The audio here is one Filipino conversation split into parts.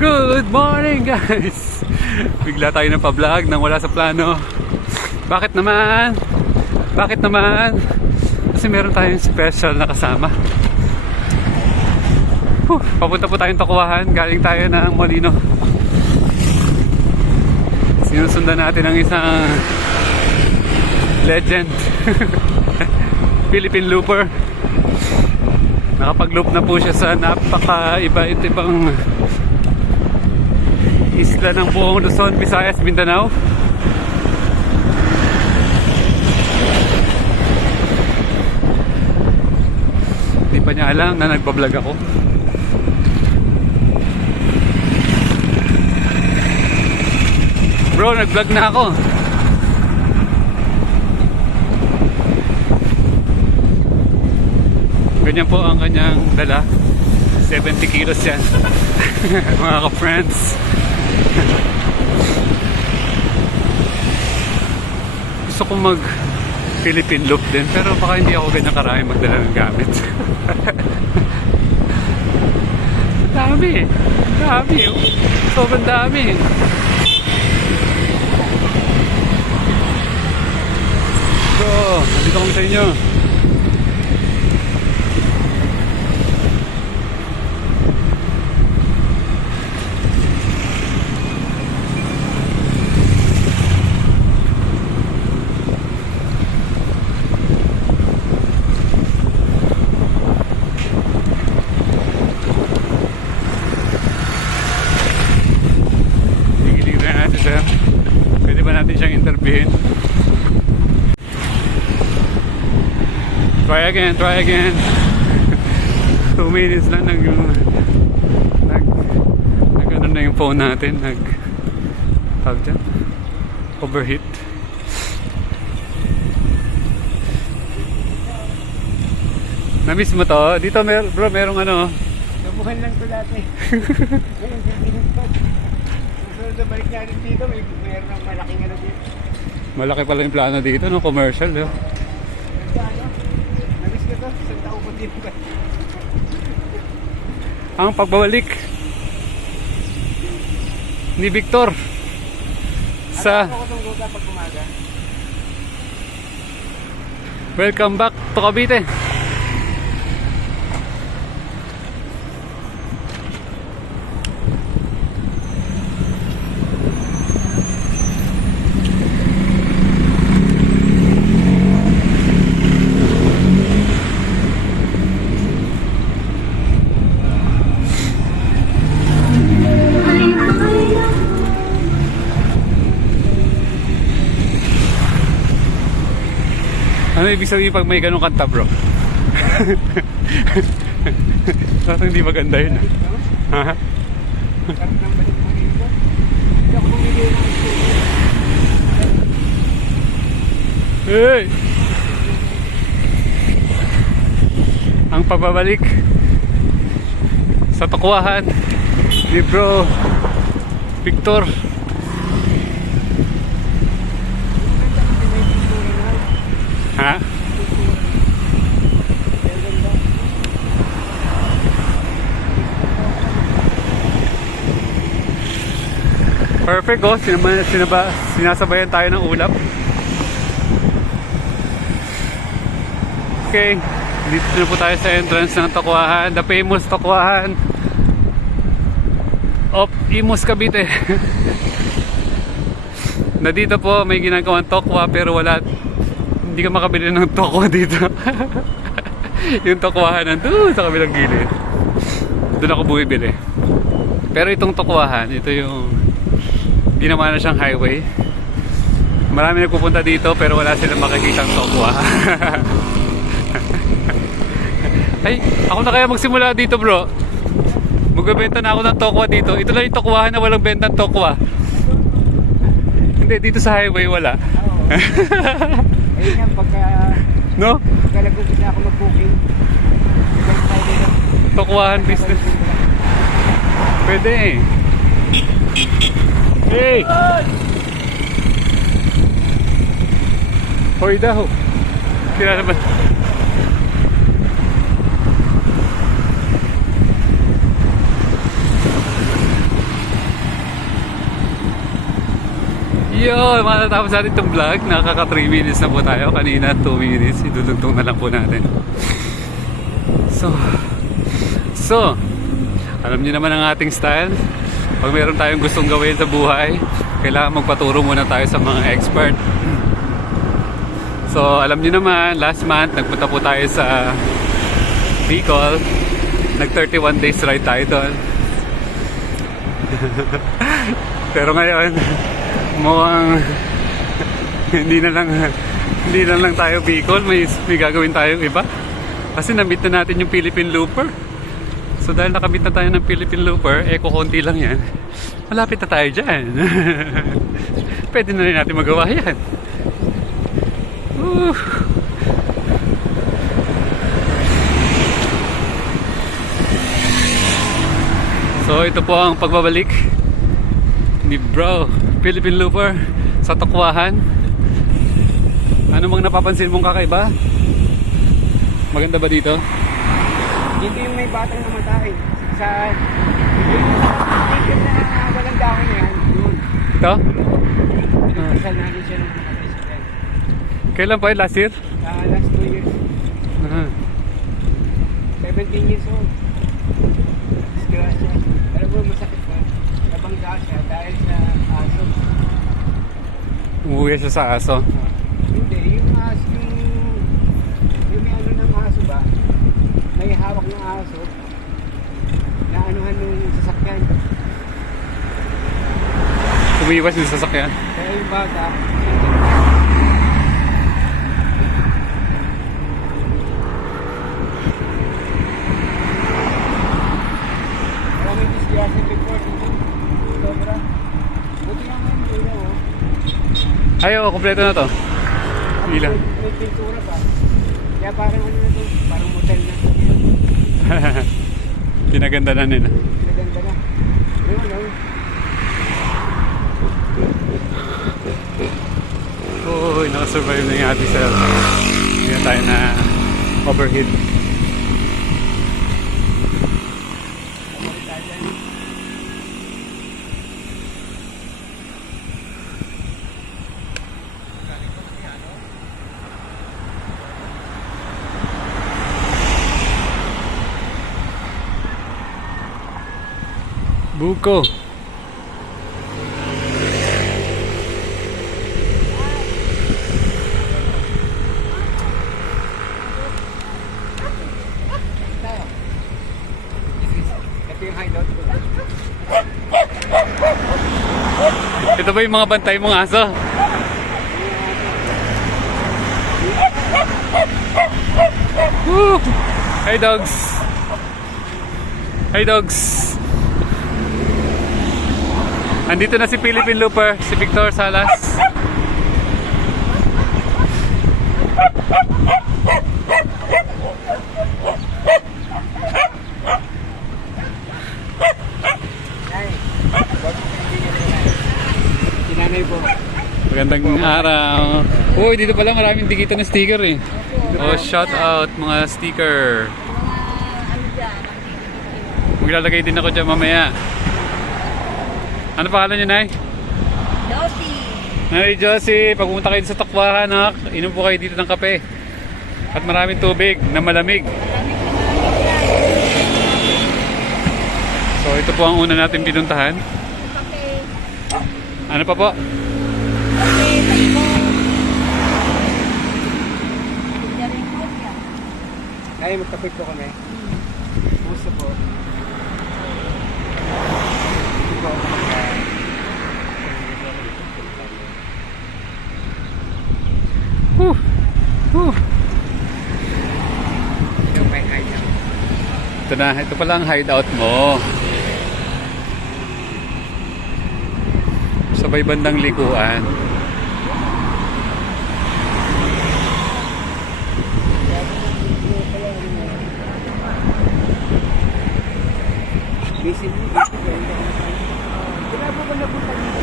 Good morning guys! Bigla tayo na pa-vlog nang wala sa plano. Bakit naman? Bakit naman? Kasi meron tayong special na kasama. Papunta po tayong Tokuahan. Galing tayo ng Molino. Sinusundan natin ang isang legend. Philippine looper. Nakapag-loop na po siya sa napaka-iba-ibang isla ng buong Luzon, Visayas, Mindanao. Hindi pa niya alam na nagbablog ako. Bro, nag-vlog na ako. Ganyan po ang kanyang dala. 70 kilos yan. Mga ka-friends. Gusto kong mag Philippine loop din, pero baka hindi ako ganyan karami magdala ng gamit. Dami. Sobrang dami. So, nandito kami sa inyo. Pwede ba natin siyang interviewin? Try again. 2 minutes lang nag ano na yung phone natin, tawag dyan, overheat. Na-miss mo to? Dito bro, merong ano. Nabuhan lang to dati. So, balik natin dito, mayroon ng malaking ano dito. Malaki pala yung plano dito, no? Commercial, no? Namiss ko to, isang taon ko dito ba? Ang pagbabalik ni Victor sa ako itong lugar pag umaga. Welcome back to Cavite. Ano ibig sabihin pag may ganong kanta, bro? Parang hindi maganda yun. Ha? Sarap ng balik mo dito. Hindi ako bumili ng Hey! Ang pagbabalik sa Tokuahan ni Bro Victor. Ha? Perfect, oh. Sinasabayan tayo ng ulap. Okay, dito na po tayo sa entrance ng Tokuahan, the famous Tokuahan of Imus, Cavite. Na dito po may ginagawang tokwa pero hindi ka makabili ng tokwa dito. Yung Tokuahan nandun sa kabilang gilid. Doon ako bumibili. Pero itong Tokuahan, ito yung ginawa na siyang highway. Marami nagpupunta dito pero wala silang makikitang tokwa. Ay, ako na kaya magsimula dito, bro. Magbebenta na ako ng tokwa dito. Ito lang yung Tokuahan na walang bentang tokwa. Hindi, dito sa highway wala. ayun yan, no? pagkalagod na ako mag-booking. Tokuahan business. Pwede eh. Hey! Hoy daw. Tira naman. Yo, matatapos natin itong vlog. Nakaka 3 minutes na po tayo. Kanina 2 minutes. Idudugtong na lang po natin. So, alam niyo naman ang ating style. Pag meron tayong gustong gawin sa buhay, kailangan magpaturo muna tayo sa mga expert. So, alam niyo naman, last month, nagpunta po tayo sa Bicol. Nag 31 days ride tayo doon. Pero ngayon, mukhang hindi na lang tayo Bicol, may gagawin tayong iba. Kasi na-meet na natin yung Philippine Looper. So dahil nakamit na tayo ng Philippine Looper, kukunti lang yan. Malapit na tayo dyan. Pwede na rin natin magawa yan. Woo. So ito po ang pagbabalik ni Bro Philippine Looper sa Tokwahan. Ano mang napapansin mong kakaiba? Maganda ba dito? Dito yung may batang namatay. Sa ticket na walang dahon yan. Yun. Ito? Pinagkasal namin siya nung namatay sa friend. Kailan pa yun? Last year? Last 2 years. 17 years old. Disgrasya. Alam mo, masakit na. Nabangga siya dahil sa aso. Umuwi siya sa aso. Hindi, yung aso, yung may ano ng aso ba? May hawak ng aso na anuhan ng sasakyan. Umiiwas yung sasakyan. Kaya yung bata, maraming disgrasya before dito. Sobra. Buti naman yun, oh. Ay, kompleto na to. Ilan? May pintura pa. Kaya parang ano na to, parang motel na. Pinaganda na nila. Pinaganda na. Yun, ano. Uy, nakasurvive na yung ating cell. Hindi na tayo na overheat. Buko. Ito yung hideout ko. Ito ba yung mga bantay mong aso? Woo! Hey dogs! Hey dogs! Andito na si Philippine Looper, si Victor Salas. Sinanay po. Magandang araw. Uy, dito pala maraming dikitan ng sticker eh. Oh, shout out mga sticker. Maglalagay din ako dyan mamaya. Ano pangalan niyo, Nay? Josie. Nay Josie, pag pumunta kayo sa Tokwahan, ha, inom po kayo dito ng kape. At maraming tubig na malamig. So ito po ang una natin pinuntahan. Kape. Ano pa po? Kape, tayo. Galing po siya. Ay, magkapit po kami. Puso po. Ito. Yung may hideout. Ito na, ito pala ang hideout mo. Sabay bandang likuan. Busy mo. Wala po ba napunta dito?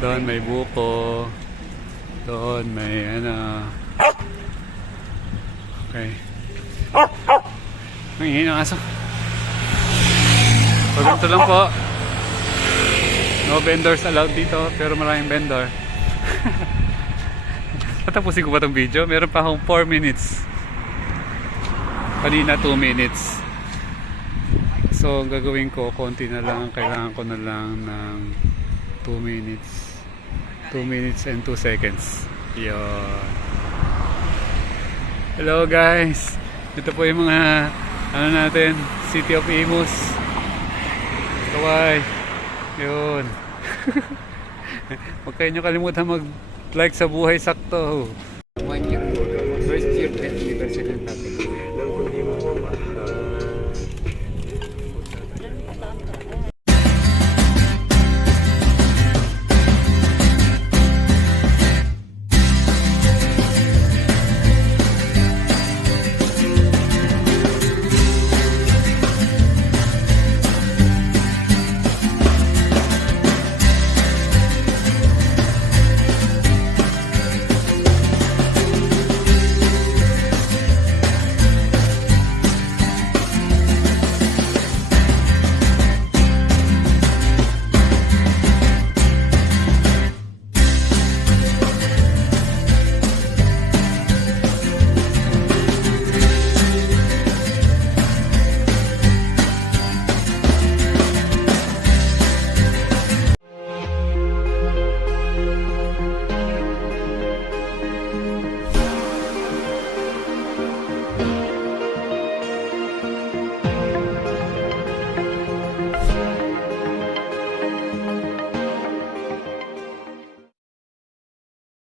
Doon may buko. Doon may ano. Okay. Ang ingay ng aso. So ganito lang po. No vendors allowed dito, pero maraming vendor. Natapusin ko ba itong video? Meron pa akong 4 minutes. Kanina 2 minutes. So, ang gagawin ko, konti na lang. Kailangan ko na lang ng 2 minutes. 2 minutes and 2 seconds. Yun. Hello guys. Ito po yung mga ano natin, City of Imus. Kawai. Yun. Huwag kayo nyo kalimutan mag-like sa Buhay Sakto.